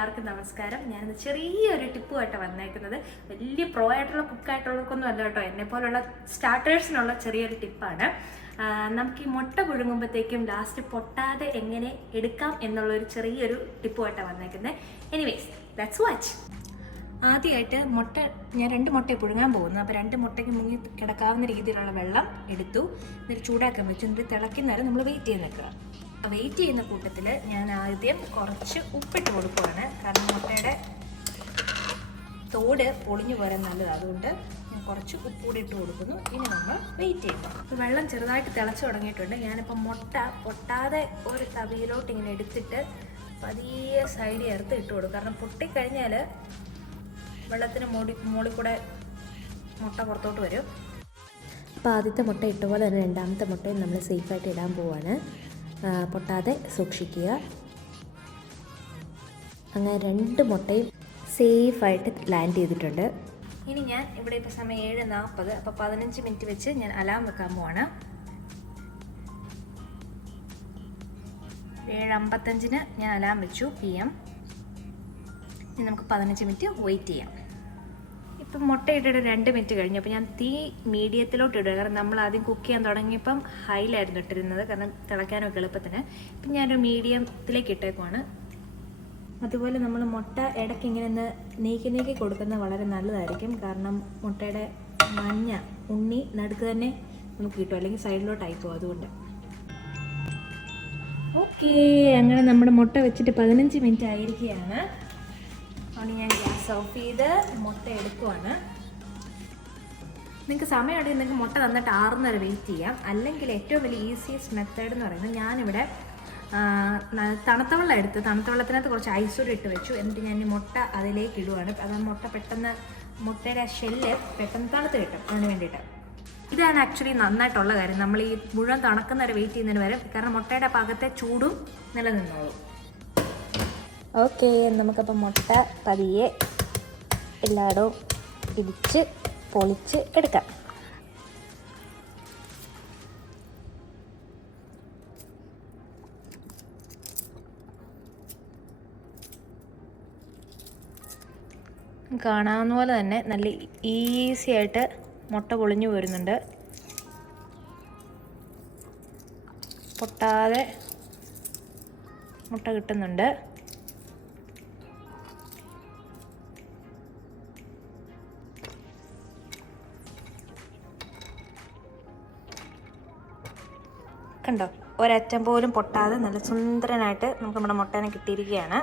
എല്ലാവർക്കും നമസ്കാരം. ഞാനിന്ന് ചെറിയൊരു ടിപ്പുമായിട്ട് വന്നേക്കുന്നത്. വലിയ പ്രോ ആയിട്ടുള്ള കുക്കായിട്ടുള്ളവർക്കൊന്നും അല്ല കേട്ടോ, എന്നെ പോലുള്ള സ്റ്റാർട്ടേഴ്സിനുള്ള ചെറിയൊരു ടിപ്പാണ്. നമുക്ക് ഈ മുട്ട പുഴുങ്ങുമ്പോഴത്തേക്കും ലാസ്റ്റ് പൊട്ടാതെ എങ്ങനെ എടുക്കാം എന്നുള്ളൊരു ചെറിയൊരു ടിപ്പുമായിട്ടാണ് വന്നേക്കുന്നത്. Anyways let's watch. ആദ്യമായിട്ട് ഞാൻ 2 മുട്ട പുഴുങ്ങാൻ പോകുന്നു. അപ്പോൾ 2 മുട്ടയ്ക്ക് മുങ്ങി കിടക്കാവുന്ന രീതിയിലുള്ള വെള്ളം എടുത്തു, എന്നിട്ട് ചൂടാക്കാൻ വെച്ചു. എന്നിട്ട് തിളയ്ക്കുന്നവരെ നമ്മൾ വെയിറ്റ് ചെയ്ത് നിൽക്കുക. വെയിറ്റ് ചെയ്യുന്ന കൂട്ടത്തിൽ ഞാൻ ആദ്യം കുറച്ച് ഉപ്പിട്ട് കൊടുക്കുകയാണ്. കാരണം മുട്ടയുടെ തോട് പൊളിഞ്ഞു പോരാൻ നല്ലതാണ്, അതുകൊണ്ട് ഞാൻ കുറച്ച് ഉപ്പൂടി ഇട്ട് കൊടുക്കുന്നു. ഇനി നമ്മൾ വെയിറ്റ് ചെയ്യുന്നു. അപ്പോൾ വെള്ളം ചെറുതായിട്ട് തിളച്ച് തുടങ്ങിയിട്ടുണ്ട്. ഞാനിപ്പോൾ മുട്ട പൊട്ടാതെ ഒരു തവിയിലോട്ട് ഇങ്ങനെ എടുത്തിട്ട് പതിയെ സൈഡ് ചേർത്ത് ഇട്ട് കൊടുക്കും. കാരണം പൊട്ടിക്കഴിഞ്ഞാൽ വെള്ളത്തിന് മുകളിൽ കൂടെ മുട്ട പുറത്തോട്ട് വരും. അപ്പോൾ ആദ്യത്തെ മുട്ട ഇട്ട പോലെ തന്നെ രണ്ടാമത്തെ മുട്ടയും നമ്മൾ സേഫായിട്ട് ഇടാൻ പോവാണ്. പൊട്ടാതെ സൂക്ഷിക്കുക. അങ്ങനെ 2 മുട്ടയും സേഫായിട്ട് ലാൻഡ് ചെയ്തിട്ടുണ്ട്. ഇനി ഞാൻ ഇവിടെ ഇപ്പോൾ സമയം 7:40, അപ്പോൾ 15 മിനിറ്റ് വെച്ച് ഞാൻ അലാം വെക്കാൻ പോവാണ്. 7:55 ഞാൻ അലാം വെച്ചു PM. ഇനി നമുക്ക് 15 മിനിറ്റ് വെയിറ്റ് ചെയ്യാം. ഇപ്പം മുട്ട ഇട്ടിട്ട് 2 മിനിറ്റ് കഴിഞ്ഞു. അപ്പോൾ ഞാൻ തീ മീഡിയത്തിലോട്ട് ഇടുക. കാരണം നമ്മൾ ആദ്യം കുക്ക് ചെയ്യാൻ തുടങ്ങിയപ്പം ഹൈയിലായിരുന്നു ഇട്ടിരുന്നത്, കാരണം തിളയ്ക്കാനൊക്കെ എളുപ്പത്തിന്. ഇപ്പം ഞാനൊരു മീഡിയത്തിലേക്ക് ഇട്ടേക്കുവാണ്. അതുപോലെ നമ്മൾ മുട്ട ഇടയ്ക്ക് ഇങ്ങനെ ഒന്ന് നീക്കി കൊടുക്കുന്നത് വളരെ നല്ലതായിരിക്കും. കാരണം മുട്ടയുടെ മഞ്ഞ ഉണ്ണി നടുക്ക് തന്നെ നമുക്ക് കിട്ടും, അല്ലെങ്കിൽ സൈഡിലോട്ടായി പോകും. അതുകൊണ്ട് ഓക്കെ, അങ്ങനെ നമ്മുടെ മുട്ട വെച്ചിട്ട് 15 മിനിറ്റ് ആയിരിക്കുകയാണ്. അതുകൊണ്ട് ഞാൻ ഗ്യാസ് ഓഫ് ചെയ്ത് മുട്ട എടുക്കുവാണ്. നിങ്ങൾക്ക് സമയമുണ്ടെങ്കിൽ നിങ്ങൾക്ക് മുട്ട തന്നിട്ട് ആറുന്നവരെ വെയിറ്റ് ചെയ്യാം. അല്ലെങ്കിൽ ഏറ്റവും വലിയ ഈസിയസ്റ്റ് മെത്തേഡ് എന്ന് പറയുന്നത്, ഞാനിവിടെ തണുത്ത വെള്ളം എടുത്ത് തണുത്ത വെള്ളത്തിനകത്ത് കുറച്ച് ഐസൂടെ ഇട്ട് വെച്ചു. എന്നിട്ട് ഞാൻ ഈ മുട്ട അതിലേക്ക് ഇടുവാണ്. അത് മുട്ട പെട്ടെന്ന് മുട്ടയുടെ ഷെല്ല് പെട്ടെന്ന് തണുത്ത് കിട്ടും. അതിന് വേണ്ടിയിട്ട് ഇതാണ് ആക്ച്വലി നന്നായിട്ടുള്ള കാര്യം. നമ്മൾ ഈ മുഴുവൻ തണുക്കുന്നവരെ വെയിറ്റ് ചെയ്യുന്നതിന് വരെ, കാരണം മുട്ടയുടെ ഭാഗത്തെ ചൂടും നിലനിന്നോളും. ഓക്കെ, നമുക്കപ്പോൾ മുട്ട പതിയെ എല്ലായിടവും ഇടിച്ച് പൊളിച്ച് എടുക്കാം. കാണാവുന്ന പോലെ തന്നെ നല്ല ഈസി ആയിട്ട് മുട്ട പൊളിഞ്ഞു വരുന്നുണ്ട്. പൊട്ടാതെ മുട്ട കിട്ടുന്നുണ്ട്. കണ്ടോ, ഒരറ്റം പോലും പൊട്ടാതെ നല്ല സുന്ദരനായിട്ട് നമുക്ക് നമ്മുടെ മുട്ടേനെ കിട്ടിയിരിക്കുകയാണ്.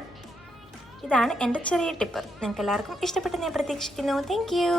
ഇതാണ് എൻ്റെ ചെറിയ ടിപ്പ്. നിങ്ങൾക്ക് എല്ലാവർക്കും ഇഷ്ടപ്പെട്ടെന്ന് ഞാൻ പ്രതീക്ഷിക്കുന്നു. Thank you.